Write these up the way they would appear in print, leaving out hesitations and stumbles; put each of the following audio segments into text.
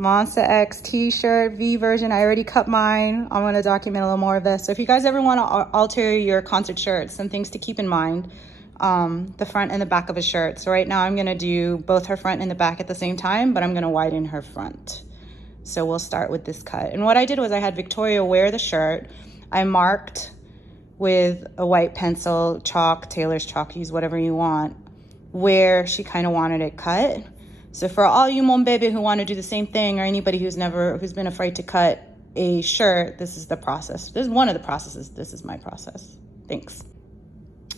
Monster X t-shirt, V version. I already cut mine. I'm going to document a little more of this. So if you guys ever want to alter your concert shirts, some things to keep in mind, the front and the back of a shirt. So right now I'm going to do both her front and the back at the same time, but I'm going to widen her front. So we'll start with this cut. And what I did was I had Victoria wear the shirt. I marked with a white pencil, chalk, Taylor's chalk, use whatever you want, where she kind of wanted it cut. So for all you mom baby who want to do the same thing, or anybody who's been afraid to cut a shirt, this is the process. This is one of the processes. This is my process. Thanks.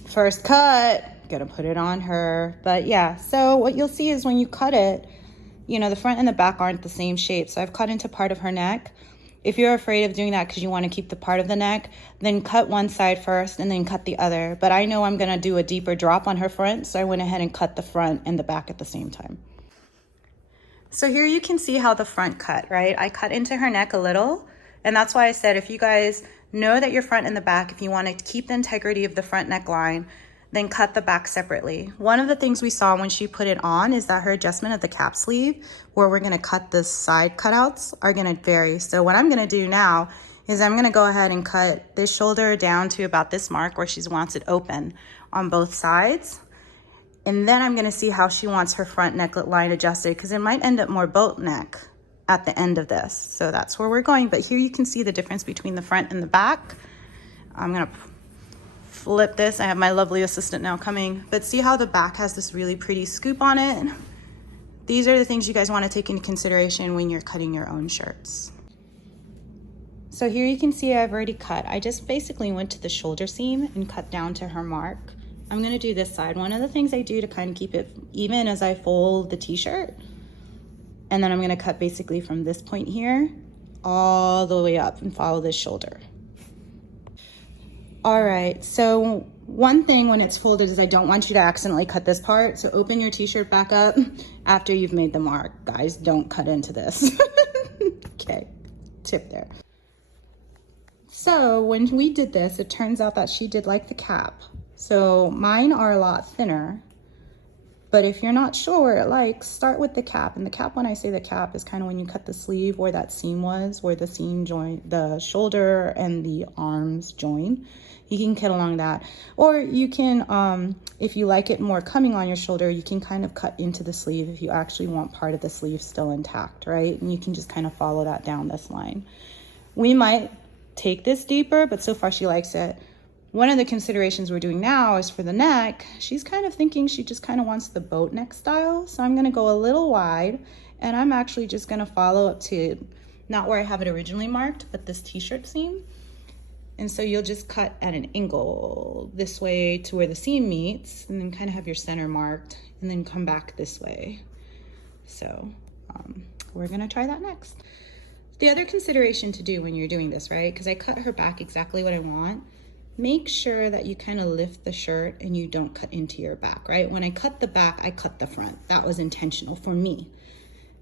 First cut, gonna put it on her. But yeah, so what you'll see is when you cut it, you know, the front and the back aren't the same shape. So I've cut into part of her neck. If you're afraid of doing that because you want to keep the part of the neck, then cut one side first and then cut the other. But I know I'm going to do a deeper drop on her front, so I went ahead and cut the front and the back at the same time. So here you can see how the front cut, right? I cut into her neck a little, and that's why I said if you guys know that your front and the back, if you want to keep the integrity of the front neckline, then cut the back separately. One of the things we saw when she put it on is that her adjustment of the cap sleeve, where we're gonna cut the side cutouts, are gonna vary. So what I'm gonna do now is I'm gonna go ahead and cut this shoulder down to about this mark where she wants it open on both sides. And then I'm gonna see how she wants her front neckline adjusted, because it might end up more boat neck at the end of this. So that's where we're going. But here you can see the difference between the front and the back. I'm gonna flip this. I have my lovely assistant now coming, but see how the back has this really pretty scoop on it? These are the things you guys want to take into consideration when you're cutting your own shirts. So here you can see I've already cut. I just basically went to the shoulder seam and cut down to her mark. I'm going to do this side. One of the things I do to kind of keep it even as I fold the t-shirt, and then I'm going to cut basically from this point here all the way up and follow this shoulder. All right, so one thing when it's folded is I don't want you to accidentally cut this part. So open your t-shirt back up after you've made the mark. Guys, don't cut into this. Okay, tip there. So when we did this, it turns out that she did like the cap. So mine are a lot thinner, but if you're not sure where it likes, start with the cap. And the cap, when I say the cap, is kind of when you cut the sleeve where that seam was, where the seam join, the shoulder and the arms join. You can cut along that. Or you can, if you like it more coming on your shoulder, you can kind of cut into the sleeve if you actually want part of the sleeve still intact, right? And you can just kind of follow that down this line. We might take this deeper, but so far she likes it. One of the considerations we're doing now is for the neck. She's kind of thinking she just kind of wants the boat neck style. So I'm gonna go a little wide, and I'm actually just gonna follow up to, not where I have it originally marked, but this t-shirt seam. And so you'll just cut at an angle this way to where the seam meets, and then kind of have your center marked, and then come back this way. So we're gonna try that next. The other consideration to do when you're doing this, right? Because I cut her back exactly what I want. Make sure that you kind of lift the shirt and you don't cut into your back, right? When I cut the back, I cut the front. That was intentional for me.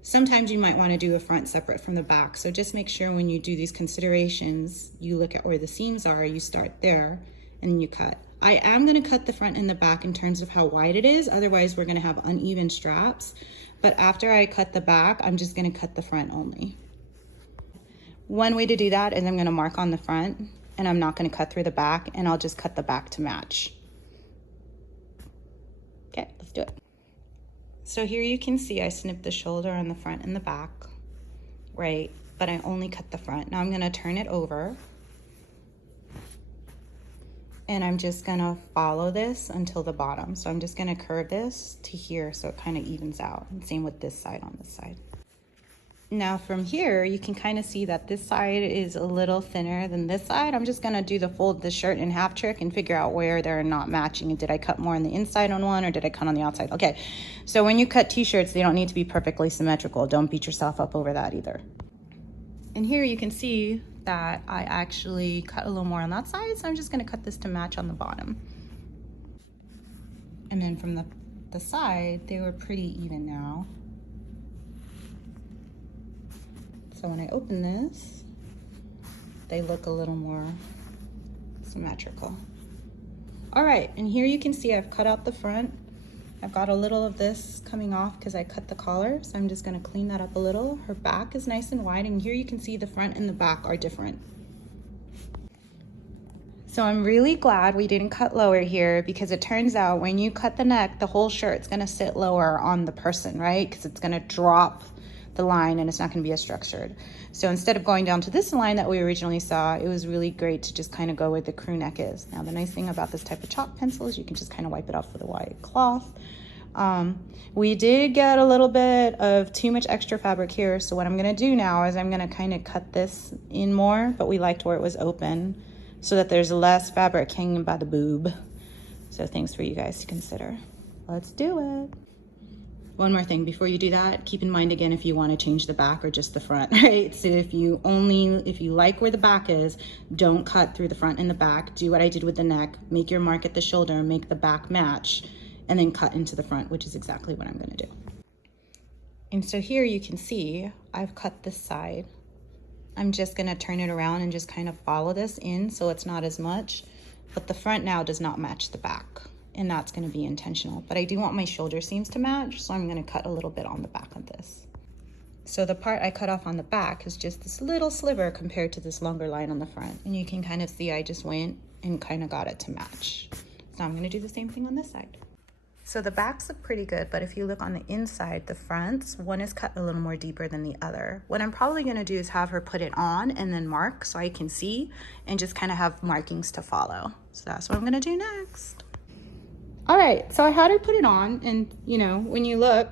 Sometimes you might want to do a front separate from the back. So just make sure when you do these considerations, you look at where the seams are, you start there, and then you cut. I am going to cut the front and the back in terms of how wide it is. Otherwise, we're going to have uneven straps. But after I cut the back, I'm just going to cut the front only. One way to do that is I'm going to mark on the front, and I'm not going to cut through the back, and I'll just cut the back to match. Okay, let's do it. So here you can see I snipped the shoulder on the front and the back, right? But I only cut the front. Now I'm gonna turn it over, and I'm just gonna follow this until the bottom. So I'm just gonna curve this to here so it kind of evens out. And same with this side on this side. Now from here, you can kind of see that this side is a little thinner than this side. I'm just gonna do the fold the shirt in half trick and figure out where they're not matching. Did I cut more on the inside on one, or did I cut on the outside? Okay, so when you cut t-shirts, they don't need to be perfectly symmetrical. Don't beat yourself up over that either. And here you can see that I actually cut a little more on that side, so I'm just gonna cut this to match on the bottom. And then from the side, they were pretty even now. So when I open this, they look a little more symmetrical. All right, and here you can see I've cut out the front I've got a little of this coming off because I cut the collar, so I'm just gonna clean that up a little. Her back is nice and wide, and here you can see the front and the back are different. So I'm really glad we didn't cut lower here, because it turns out when you cut the neck, the whole shirt's gonna sit lower on the person, right? Because it's gonna drop the line and it's not gonna be as structured. So instead of going down to this line that we originally saw, it was really great to just kind of go where the crew neck is. Now the nice thing about this type of chalk pencil is you can just kind of wipe it off with a white cloth. We did get a little bit of too much extra fabric here, so what I'm gonna do now is I'm gonna kind of cut this in more, but we liked where it was open, so that there's less fabric hanging by the boob. So things for you guys to consider. Let's do it. One more thing before you do that, keep in mind again if you want to change the back or just the front, right? So if you like where the back is, don't cut through the front and the back. Do what I did with the neck, make your mark at the shoulder, make the back match, and then cut into the front, which is exactly what I'm gonna do. And so here you can see I've cut this side. I'm just gonna turn it around and just kind of follow this in so it's not as much, but the front now does not match the back, and that's gonna be intentional. But I do want my shoulder seams to match, so I'm gonna cut a little bit on the back of this. So the part I cut off on the back is just this little sliver compared to this longer line on the front. And you can kind of see I just went and kind of got it to match. So I'm gonna do the same thing on this side. So the backs look pretty good, but if you look on the inside, the fronts, one is cut a little more deeper than the other. What I'm probably gonna do is have her put it on and then mark so I can see and just kind of have markings to follow. So that's what I'm gonna do next. All right, so I had her put it on, and you know, when you look,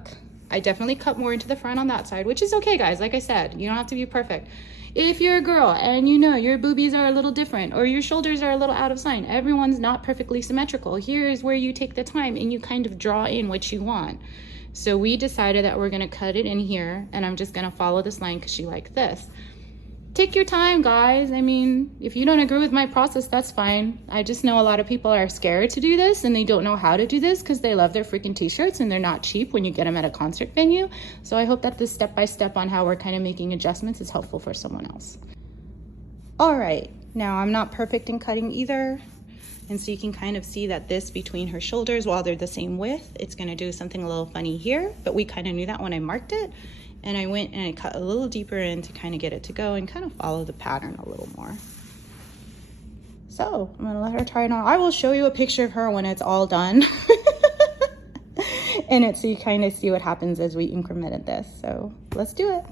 I definitely cut more into the front on that side, which is okay, guys. Like I said, you don't have to be perfect. If you're a girl and you know your boobies are a little different or your shoulders are a little out of line, everyone's not perfectly symmetrical. Here's where you take the time and you kind of draw in what you want. So we decided that we're gonna cut it in here, and I'm just gonna follow this line because she liked this. Take your time, guys. I mean, if you don't agree with my process, that's fine. I just know a lot of people are scared to do this and they don't know how to do this because they love their freaking t-shirts and they're not cheap when you get them at a concert venue. So I hope that this step-by-step on how we're kind of making adjustments is helpful for someone else. All right, now I'm not perfect in cutting either. And so you can kind of see that this between her shoulders, while they're the same width, it's gonna do something a little funny here, but we kind of knew that when I marked it. And I went and I cut a little deeper in to kind of get it to go and kind of follow the pattern a little more. So I'm gonna let her try it on. I will show you a picture of her when it's all done. So you kind of see what happens as we incremented this. So let's do it.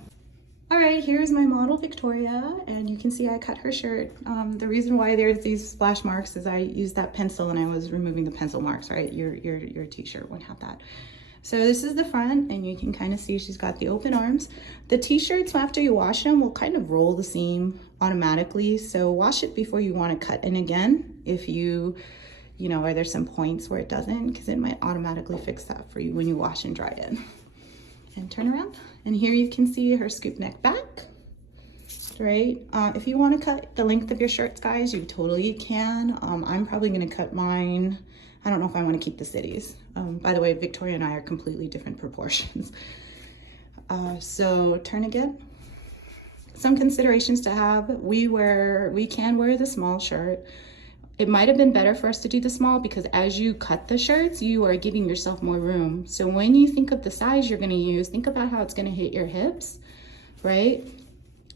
All right, here's my model Victoria, and you can see I cut her shirt. The reason why there's these splash marks is I used that pencil and I was removing the pencil marks, right? Your t-shirt won't have that. So this is the front, and you can kind of see she's got the open arms. The t-shirts, after you wash them, will kind of roll the seam automatically. So wash it before you want to cut in again. If you know, are there some points where it doesn't, because it might automatically fix that for you when you wash and dry it. And turn around, and here you can see her scoop neck back, right? If you want to cut the length of your shirts, guys, you totally can. I'm probably going to cut mine. I don't know if I want to keep the cities. By the way, Victoria and I are completely different proportions. So turn again. Some considerations to have. We can wear the small shirt. It might have been better for us to do the small because as you cut the shirts, you are giving yourself more room. So when you think of the size you're going to use, think about how it's going to hit your hips, right?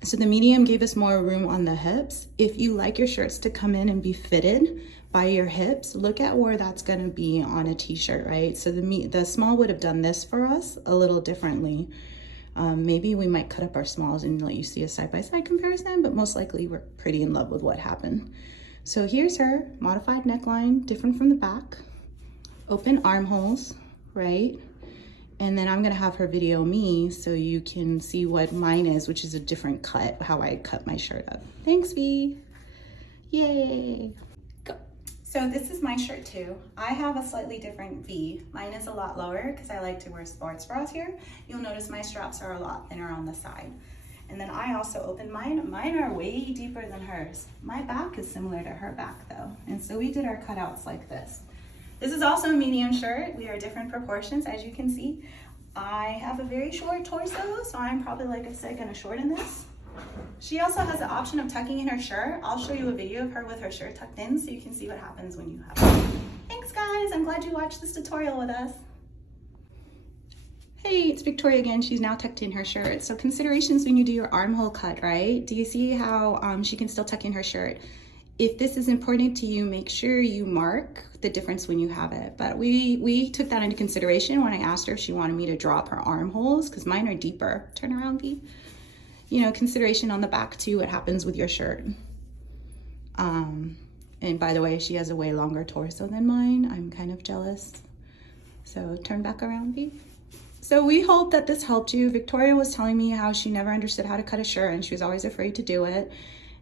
So the medium gave us more room on the hips. If you like your shirts to come in and be fitted by your hips, look at where that's going to be on a t-shirt, right? So the small would have done this for us a little differently. Maybe we might cut up our smalls and let you see a side-by-side comparison, but most likely we're pretty in love with what happened. So here's her modified neckline, different from the back, open armholes, right? And then I'm gonna have her video me so you can see what mine is, which is a different cut, how I cut my shirt up. Thanks, V. Yay. Go. So this is my shirt too. I have a slightly different V. Mine is a lot lower because I like to wear sports bras here. You'll notice my straps are a lot thinner on the side. And then I also opened mine. Mine are way deeper than hers. My back is similar to her back though. And so we did our cutouts like this. This is also a medium shirt. We are different proportions, as you can see. I have a very short torso, so I'm probably, like I said, gonna shorten this. She also has the option of tucking in her shirt. I'll show you a video of her with her shirt tucked in so you can see what happens when you have it. Thanks guys, I'm glad you watched this tutorial with us. Hey, it's Victoria again. She's now tucked in her shirt. So considerations when you do your armhole cut, right? Do you see how she can still tuck in her shirt? If this is important to you, make sure you mark the difference when you have it. But we took that into consideration when I asked her if she wanted me to drop her armholes, because mine are deeper. Turn around, V. You know, consideration on the back too, what happens with your shirt. And by the way, she has a way longer torso than mine. I'm kind of jealous. So turn back around, V. So we hope that this helped you. Victoria was telling me how she never understood how to cut a shirt and she was always afraid to do it.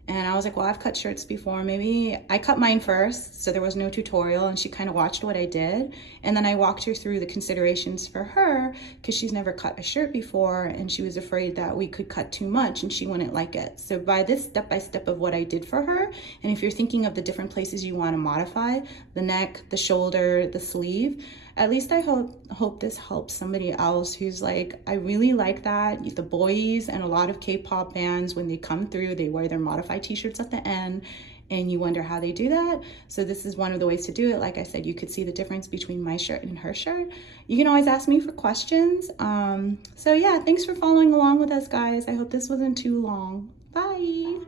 And I was like, well, I've cut shirts before. Maybe I cut mine first, so there was no tutorial, and she kind of watched what I did. And then I walked her through the considerations for her because she's never cut a shirt before and she was afraid that we could cut too much and she wouldn't like it. So by this step-by-step of what I did for her, and if you're thinking of the different places you want to modify, the neck, the shoulder, the sleeve, at least I hope this helps somebody else who's like, I really like that. The boys and a lot of K-pop bands, when they come through, they wear their modified t-shirts at the end and you wonder how they do that. So this is one of the ways to do it. Like I said, you could see the difference between my shirt and her shirt. You can always ask me for questions. So yeah, thanks for following along with us, guys. I hope this wasn't too long. Bye.